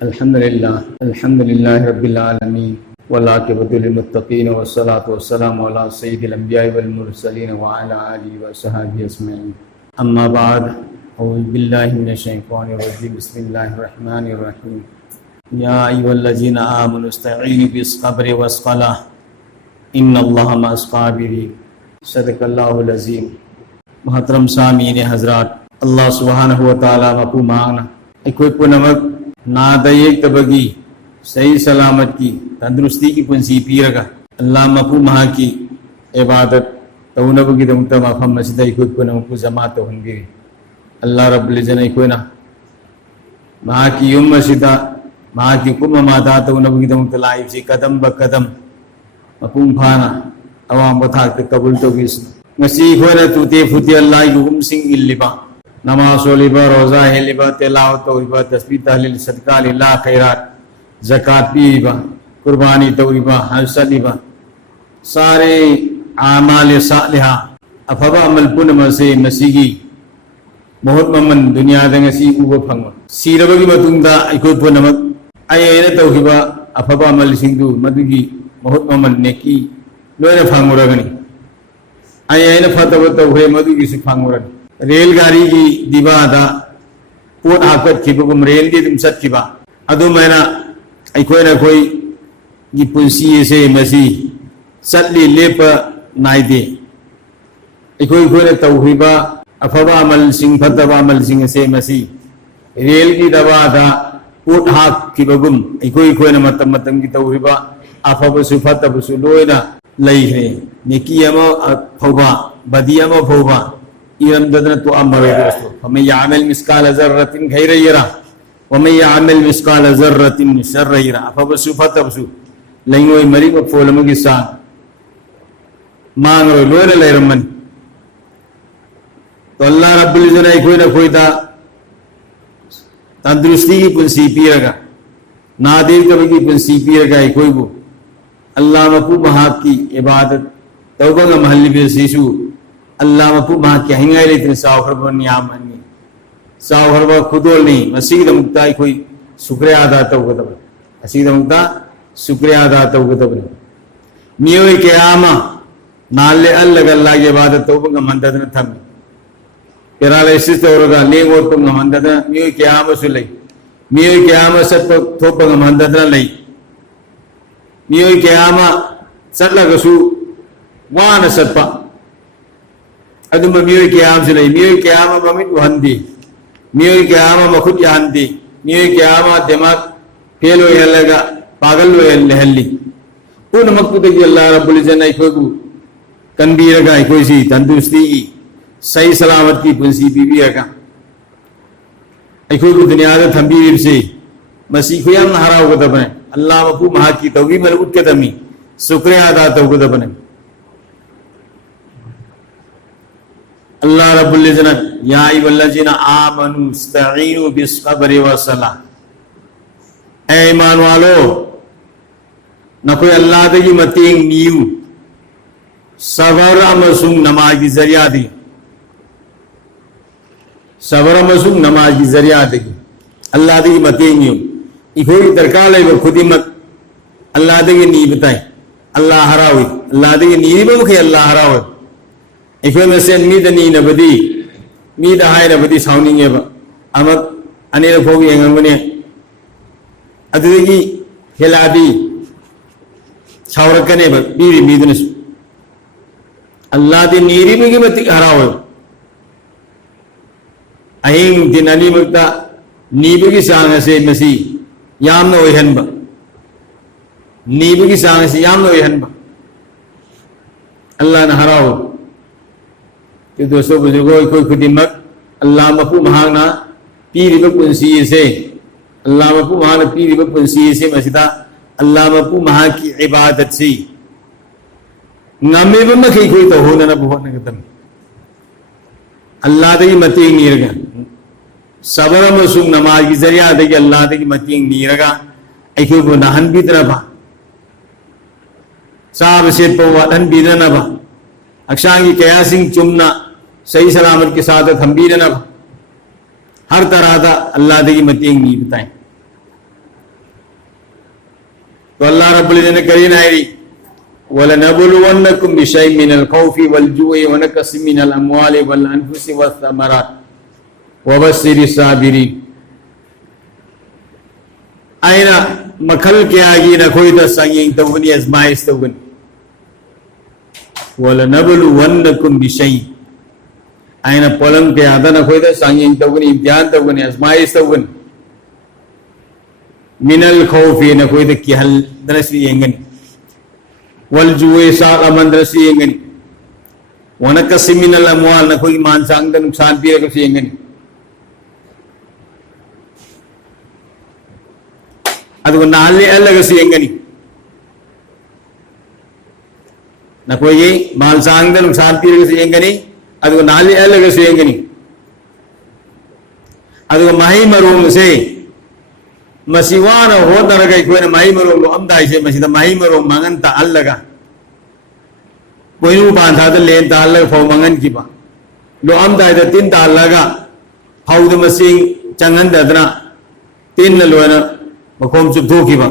अल्हम्दुलिल्लाह रब्बिल आलमीन वल्लाकिबतुल मुत्तकीन वस्सलातु वस्सलामु अला सय्यिदिल अंबिया'i वल मुरसलीन व अला आलिहि व सहबिहि अजमईन। अम्मा बाद, औज़ु बिल्लाहि मिनश शैतानिर रजीम। बिस्मिल्लाहिर रहमानिर रहीम। या अय्युहल्लज़ीना आमनु इस्तईनु बिस्सब्रि वस्सलाह इन्नल्लाहा मअस साबिरीन। सदक़ल्लाहुल अज़ीम। मोहतरम सामीन हज़रात, अल्लाह सुब्हानहु व तआला मकू मांगना अखोई पुनमक नादा येक्तबगी सही सलामत की तंदुरुस्ती की पुंसी पीरगा अल्लाह मकू महा की इबादत तौनबगी दमुता मफम मस्जिद अखोई पुनमकू जमात होंगे। अल्लाह रब्बुल इज़्ज़त अखोइना महा की युम मस्जिदा महा की कुम माता तौनबगी दमुता लाइफ से कदम ब कदम मकुम फाना अवाम बथाक कबूल तो किस ngasi khona tute futi Allah yu humsing illiba नमाज लिबा, रोज़ा है लिबा, तिलावत लिबा, तस्बीह तहलील सदका लिल्लाह खैरात, ज़कात भी लिबा, कुर्बानी तो लिबा, हज लिबा, सारे आमाल सालिहा अफबा अमल पुन मसे मसीगी बहुत ममन दुनिया दंग सी उब फंग सीरबगी मतुंदा अखोई पुनमक अयेना तौहिबा अफबा अमल सिंधु मदुगी बहुत ममन नेकी लोयना फंगुरगनी अयेना फतब तौहे मदुगी से फंगुरगनी रेलगाड़ी की दिबादा पोट हाकत खिबगुम रेल की तुम सत खिबा अदुमैना अखोइना कोई की पुंसी से मसी सतली लेप नाइदे अखोइना तौहिबा अफबा अमल सिंह फतबा अमल सिंह से मसी रेल की दबादा पोट हाक खिबगुम अखोइना मतम मतम की तौहिबा अफबा सुफतब सुलोइना लइहे नेकी अमा फौबा बदी अमा फौबा इरम ददन तो अमरे दोस्तों हमें यामल मिस्काल ज़र्रतिन खैर यरा वमें यामल मिस्काल ज़र्रतिन शर्र यरा फबसु फतबसु लंगोई मरी को फोलम की सा मांग रो लोरे लेरमन तो अल्लाह रब्बुल इज़्ज़त कोई ना कोई ता तंदुरुस्ती की पुंसी पीरगा नादेव कभी की पुंसी पीरगा कोई वो अल्लाह मकू महा की इबादत तौबा का महल्ली भी सीसु अल्लाह मकू महा की हिंगाई लेते सावखरब नियामनी सावखरब खुदोल नहीं मसीद मुक्ता कोई शुक्रिया अदा तो गदब मसीद मुक्ता शुक्रिया अदा तो गदब मियो के आमा नाले अल्लाह अल्लाह की इबादत तौबा का मंदद न थम पेराले इस तौरगा ले वो तुम मंदद मियो के आमा सुलई मियो के आमा सब थोपा का मंदद न लई मियो के आमा सल्ला कसु वान सत्पा अदुम मियो के आम से नहीं मियो के आमा ममित वहंदी मियो के आमा मखुद याहंदी मियो के आमा दिमाग फेल हो लगा पागल हो लहली पूर्ण मकबूत की अल्लाह रब्बुल इज़्ज़त ने कोई कंबीर का कोई सी तंदुरुस्ती की सही सलामत की पुंसी बीबी का कोई दुनिया का थंबीर से मसीह को याम हरा होगा तब अल्लाह मकू महा की तौबी मलबूत के तमी शुक्रिया अदा तो तब अल्लाह रब्बुल इज़्ज़त या अय्युहल्लज़ीना आमनु इस्तईनु बिस्सब्रि वस्सलाह ऐ ईमान वालो न कोई अल्लाह की मतींग नीयू सबर अमसुम नमाज की जरिया दी सबर अमसुम नमाज की जरिया दी अल्लाह की मतींग नीयू इकोई दरकार है वो खुदी मत अल्लाह की नी बताए अल्लाह हरा हुई अल्लाह की नी बखे अल्लाह हरा हुई इकोई में से मीद नी नबदी मीद हाय नबदी साउनिंग है अमक अनेर फोगी एंगमने अदुगी हिलादी छावरकने ब बीरी मीदनस अल्लाह दी नीरी में की मत हरा हुई अहिंग दिन अली मक्ता नीब की सांग से मसी याम न ओहन ब नीब की सांग से याम न ओहन ब अल्लाह न हरा हो तो दोस्तों बुजुर्गों कोई खुदिमत अल्लाह मकू महाना पीर पुंसी से अल्लाह मकू महान पीर पुंसी से मसीदा अल्लाह मकू महा की इबादत से नमे में मखी कोई तो होना न बहुत न कदम अल्लाह की मतींग नहीं रगा सबर मसूम नमाज की जरिया दे अल्लाह की मतींग नहीं रगा ऐसे को नहन भी तरह साब से पवन भी न बा अक्षांगी कयासिंग चुमना सही सलामत के साथ हम भी न हर तरह का अल्लाह की मतींग नहीं बताएं तो अल्लाह रब्बुल इज्जत ने करीन आयरी वलनबलुवन्नकुम बिशैइन मिनल खौफि वल जुइ व नक़सिम मिनल अम्वालि वल अनफुसि वस्समरात वबश्शिरिस साबिरीन आयना मखल के आगी नखोई द संगिंग तवनी अजमाइश तवन वलनबलुवन्नकुम बिशैइन आयना पोलम के आदा नखोई द संगिंग तवनी इम्तिहान तवनी अजमाइश तवन मिनल खौफि नखोई द किहल दरसी यंगन वल जुए साल अमंद्रसी यंगन वनक़सिम मिनल अम्वाल नखोई मानसांग द नुकसान पीरकसी यंगन ಅದು ನಾಳೆ ಅಲ್ಲಗಸಿ ಎಂಗನಿ ನಕೋಯಿ ಮಾಲ್ ಸಾಂಗದನು ಶಾಂತಿಗಸಿ ಎಂಗನಿ ಅದು ನಾಳೆ ಅಲ್ಲಗಸಿ ಎಂಗನಿ ಅದು ಮಹಿ ಮರೋಮಸೆ ಮಸಿವಾನ ಹೋದರಗ ಇಕೋನ ಮಹಿ ಮರೋಮ ಅಮ್ದಾಯಿಸೆ ಮಸಿದ ಮಹಿ ಮರೋಮ ಮಂಗಂತ ಅಲ್ಲಗ ಕೊಯ್ನು ಬಾಂಧಾದ ಲೇಂತ ಅಲ್ಲಗ ಫೌ ಮಂಗನ್ ಕಿಬಾ ಲೋ ಅಮ್ದಾಯಿದ ತಿಂತ ಅಲ್ಲಗ ಫೌದ ಮಸಿಂಗ್ ಚಂಗಂದದನ ತಿನ್ನ ಲೋನ मकोम चुप्थोखिबा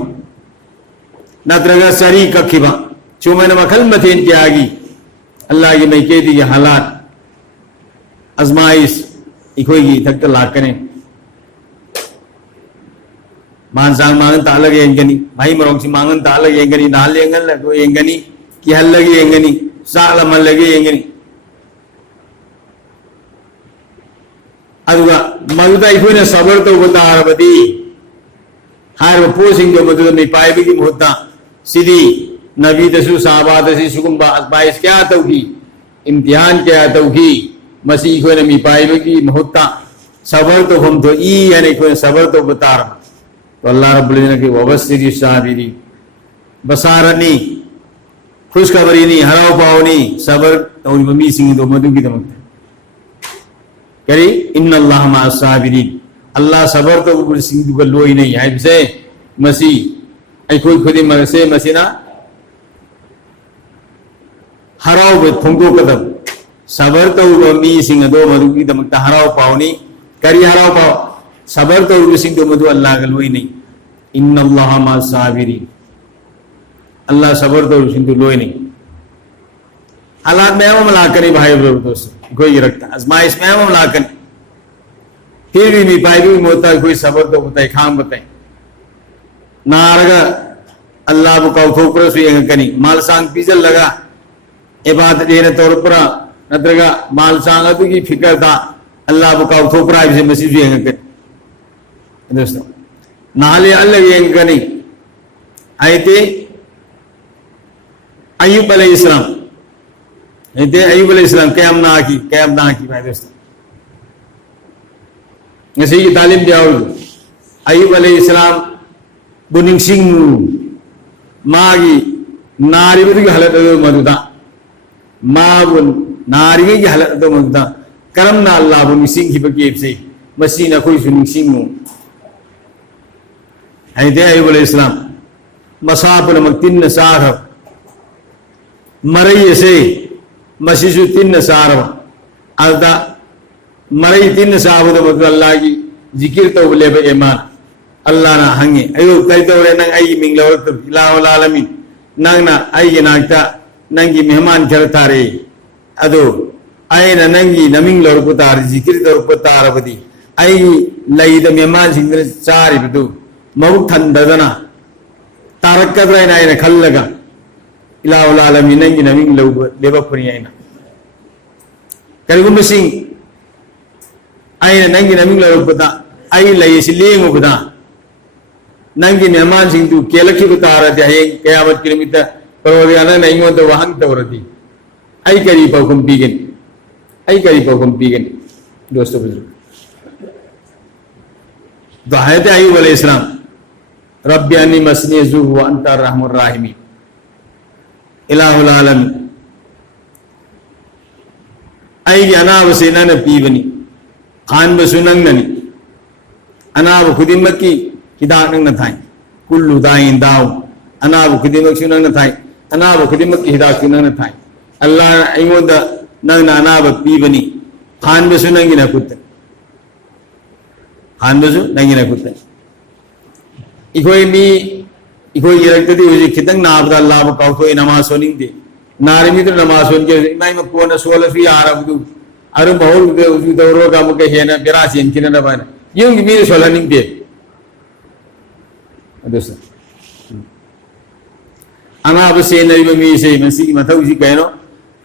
नत्रगा सरी कखिबा चुमन मखल मथेन त्यागी अल्लाह की मैकेदी के हालात अजमाइश इखोगी थक लाकने मानसांग मांगन तालग येंगनी भाई मरोंग सी मांगन तालग येंगनी नाल येंगन लगो येंगनी की हल्लगी येंगनी साल मल्लगी येंगनी अदुगा मलुदा इखोने सबर तो बतारबदी हार पोसिंग जो मधुर में पाए की मुहत्ता सीधी नबी दसु साहबा दसी सुकुम्बा बाइस क्या तौगी इम्तिहान क्या तौगी मसी को ने मी पाए की मुहत्ता सबर तो हम तो ई यानी को सबर तो बतार तो अल्लाह रब्बुल इज्जत की वबश्शिरि साबिरीन बसारनी खुशखबरी नहीं हराव पावनी सबर और ममी सिंह दो मधु की दमक करी इन्नल्लाह मअस साबिरीन अल्लाह सबर तो सिंह को लोई नहीं है से मसी आई कोई खुदी मरसे मसीना हराव बे फंगो कदम सबर तो मी सिंह दो मधु की दमक हराव पावनी करी हराव पाव सबर तो सिंह दो मधु अल्लाह का लोई नहीं इन्नल्लाह मअस साबिरीन अल्लाह सबर तो सिंह दो लोई नहीं हालात में हम मलाकनी भाई दोस्त कोई रखता आजमाइश में हम मलाकनी फिर भी पाई भी मोता कोई सबर तो बताए खाम बताए नारगा अल्लाह बुकाउ थोपर सुयंग कनी माल सांग पिजल लगा इबादत देने तौर पर नत्रगा माल सांग अदु की फिक्र था अल्लाह बुकाउ थोपरा से मसीह सुयंग कनी दोस्तों नाले अल्लाह यंग कनी అయితే अय्यूब अलैहिस्सलाम అయితే अय्यूब अलैहिस्सलाम क़याम ना की भाई दोस्तों ngasih ki talim dia Ayyub alaihissalam buning singmu magi nari betu ki halat ado maduda magun nari ki halat ado maduda karam na Allah bu mising ki bakib se masina koi suning singmu aide Ayyub alaihissalam masapun maktin na sarab marai se masisu tin na sarab alda मरई तीन साहब तो मतलब अल्लाह की जिक्र तो बोले बे ईमान अल्लाह ना हंगे अयो कई तो रे नंग आई मिंगलो तो इलाहुल आलमीन नंग ना आई नागता नंगी मेहमान करता रे अदो आई ना नंगी नमिंगलो पुतार जिक्र तो पुतार बदी आई लई द मेहमान सिंगरे चारी बदु मऊ ठंडदना तारक रे ना आई खल्लगा इलाहुल आलमीन नंगी नमिंगलो लेबा पुरी आई ना करिगुम सिंह आई नंगी नमिंग लरुपदा आई लई सिलेंगुबदा नंगी मेहमान सिंह तू केलकी बुतारदे हे कयामत किलोमीत परवरियाना नैंगोंद वहंग तवरदी आई करी पौकुम पीगन दोस्तों बुजुर्ग तो हज़रत अय्यूब अलैहिस्सलाम रब्बी अन्नी मसनी ज़ु व अंत अर्रहमुर राहिमीन इलाहुल आलमीन आई अनावसेना न पीवनी खान बसुनंग ननी अनाब खुदिमक की हिदायत न थाई कुल्लु दाइन दाव अनाब खुदिमक सुनंग न थाई अनाब खुदिमक की हिदायत सुनंग न थाई अल्लाह अइमोद नंग अनाब पीबनी खान बसुनंग न कुत्ते खान बसु नंग न कुत्ते इकोई मी इखोई येरक्तदी हुजी खितंग नाबदा अल्लाह बकाउथो नमाज सोनिंगदे नारिमी तो नमाज सोन के इमाई में कोन सोलफी आरबदु अरु बहुल दे उजु दौरो का मुके हेना बिरासिन किना नबाना yung mi solaning de adosa ana abse nabi mi se masi mathau ji kaino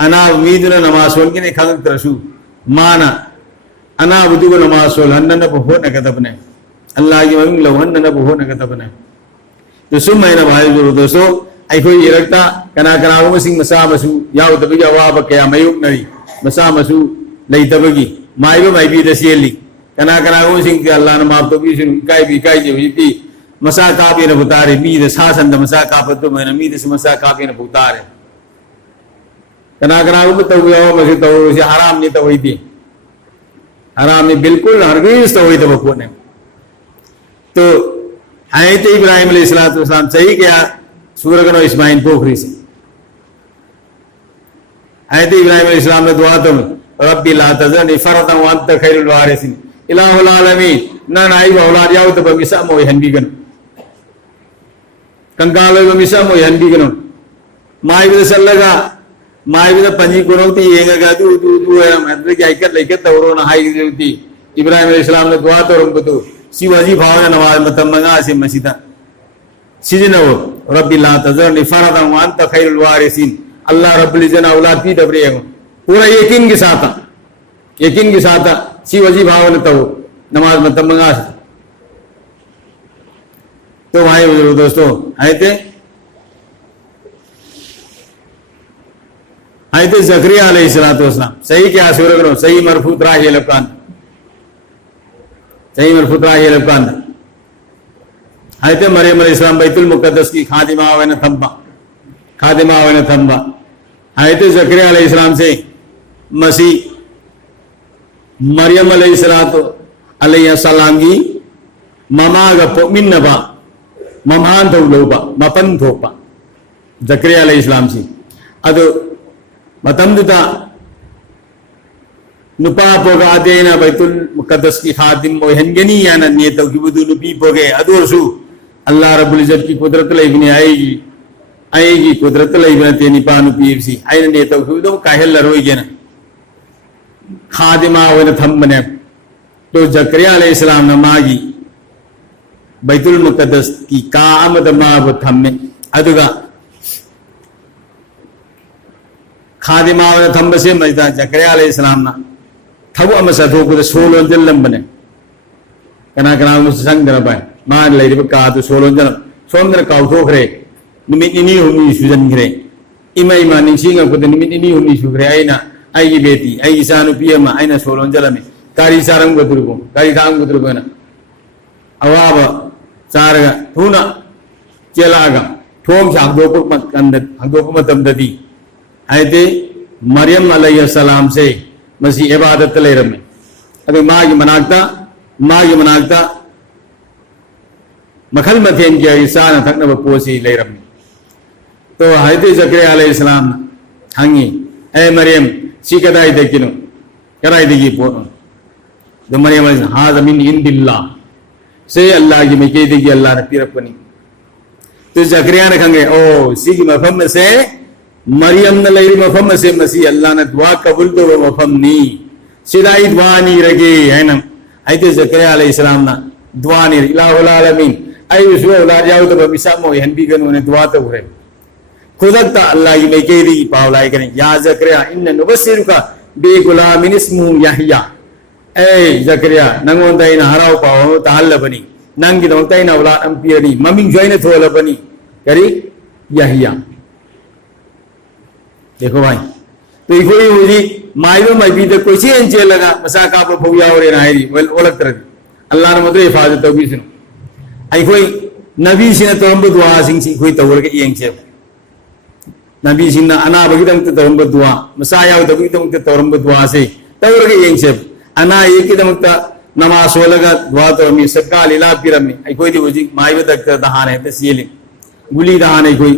ana miduna namaz sol ke ne khang trasu mana ana budu ko namaz sol hanna na ho na kadabne allah ki wang law hanna na ho na kadabne to summa ina bhai guru dosto ai khoi irakta kana kana ko sing masa masu yaw tabi wa ba kaya mayuk nari masa masu lai tabagi mai bi da sieli kana kana ko sing ke allah na maaf to bi sin kai je bi masa ka bi na butare mi da sasan da masa ka patu mai na mi da masa ka bi na butare kana kana ko to yaw ma se to se haram ni to wi haram ni bilkul hargiz to wi to ko ne तो हैत इब्राहिम अलैहिस्सलाम सही क्या सूरह कनो इस्माइल पोखरी से हैत इब्राहिम अलैहिस्सलाम ने दुआ तो रब्बी ला तज़रनी फरदन व अंत खैरुल वारिसिन इलाहुल आलमीन ना नाई औलाद याव तो बमिसा मोय हंबी गन कंकालो बमिसा मोय हंबी गन माई बिद सल्लगा माई बिद पंजी कोनोती येगा गा दू है मतलब क्या इकत लेके तवरो ना हाई देती इब्राहिम अलैहिस्सलाम ने दुआ तो रंग तो सिवाजी भावना नवाज मतम मंगा से मसीदा सीजनो रब्बी ला तज़रनी फरदन व अंत खैरुल वारिसिन अल्लाह रब्बुल इज्जत औलाद की दबरे पूरा यकीन के साथ सिवाजी भावना तो नमाज मतम मंगा से तो भाई दोस्तों आयते ज़करिया अलैहिस्सलातु वस्सलाम सही क्या सूरह करो सही मरफूत राह लकान सही मरफूत राह लकान आयते मरियम अलैहिस्सलाम बैतुल मुक़द्दस की खादिमा व थंबा आयते ज़करिया अलैहिस्सलाम से मसीह मरियम अलैहिस्सलाम की ममा ग मिन्नबा ममान थोलोबा मपन थोपा ज़करिया अलैहिस्सलाम से अदो मतमदुता नुपा पोगा देना बैतुल मुक़द्दस की खादिम मोहनगनी या ने तो कि बुदु नुपी पोगे अदोसु अल्लाह रब्बुल इज्जत की कुदरत लेबने आएगी कुदरत लेबने ते निपा नुपी सी आइन ने तो कि दो काहेल रोइगे ना खादिमा वन थंबने तो ज़करिया अलैहिस्सलाम ने मागी बैतुल मुक़द्दस की कामद माब थम्मे अदुगा खादिमा वन थंब से मजदा ज़करिया अलैहिस्सलाम ना थबु अमसा तो को सोलोन जल्लम बने कना कना मुस संगरा बाय मान लेरिब का तो सोलोन जल्लम सोमदर काउ थोखरे निमित नि हुमी सुजन ग्रे इमाई मा निसिंग को निमित नि हुमी सुग्रे आइना आइगी बेटी आइगी सानु पियमा आइना सोलोन जल्लमे कारी सारम गदुरगो कारी दाम गदुरगो ना अवाब सारगा थुना चलागा थोम सांगदोप मतम ददी आयते मरियम अलैहिस्सलाम से मसी इबादत ले रमे अबे मागी मनागता मखल मथेन के ईसान थकनब पोसी ले रमे तो हजरत ज़करिया अलैहिस्सलाम हंगी ए मरियम सी कदाई देखिनो कराई देगी पो तो मरियम हाज़ मिन इंदिल्लाह से अल्लाह की मिके देगी अल्लाह ने पिरपनी तो ज़करिया ने खंगे ओ सी की मफहम से मरियम ने लई मफहम से मसीह अल्लाह ने दुआ कबूल तो वो मफहम नी सिदाई दुआ नी रगे है ना आयते ज़करिया अलैहिस्सलाम ना दुआ नी इलाहुल आलमीन आई उसो औलाद जाओ तो बमिसा मो हनबी गन ने दुआ तो करे खुदता अल्लाह की मैं केदी पावलाई करें या ज़करिया इन नुबसिरुका बे गुलामिन इस्मु यहया ए ज़करिया नंगोन ताइना हराव पाव ताहल बनी नंगी दम ताइना औलाद अम पियनी ममिंग जोइने थोल बनी करी यहया देखो भाई तो इकोई मुझे माइबो माइबी तो कोई चीज़ अंचे लगा मसा का पर भूया और ना है वेल ओलक तरह अल्लाह ने मुझे हिफाजत तो भी सुनो आई कोई नबी सिंह तो हम दुआ सिंह सी कोई तो वर्ग यंग से नबी सिंह ना अना बगी तम तो हम दुआ मसा या तो बगी तम तो हम दुआ से तो वर्ग यंग से अना एक ही तम तो नमाज लगा दुआ तो हम सबका लीला पिरमी आई कोई दी मुझे माइबो तक दहाने तो सीले गुली दहाने कोई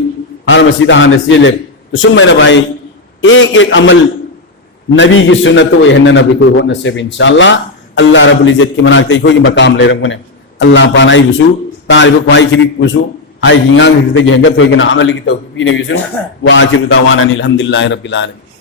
हर मसीह दहाने सीले तो सुन मेरा भाई एक अमल नबी की सुन्नत तो है नबी को होने से इंशाअल्लाह अल्लाह रब्बुल इज्जत की मनाते कोई मकाम ले रंगने अल्लाह पानाई बुसु तारिब कोई खिरी बुसु ay hingang kita gihengat ko gina amali kita pina bisun wa akhiru dawana alhamdulillahi rabbil alamin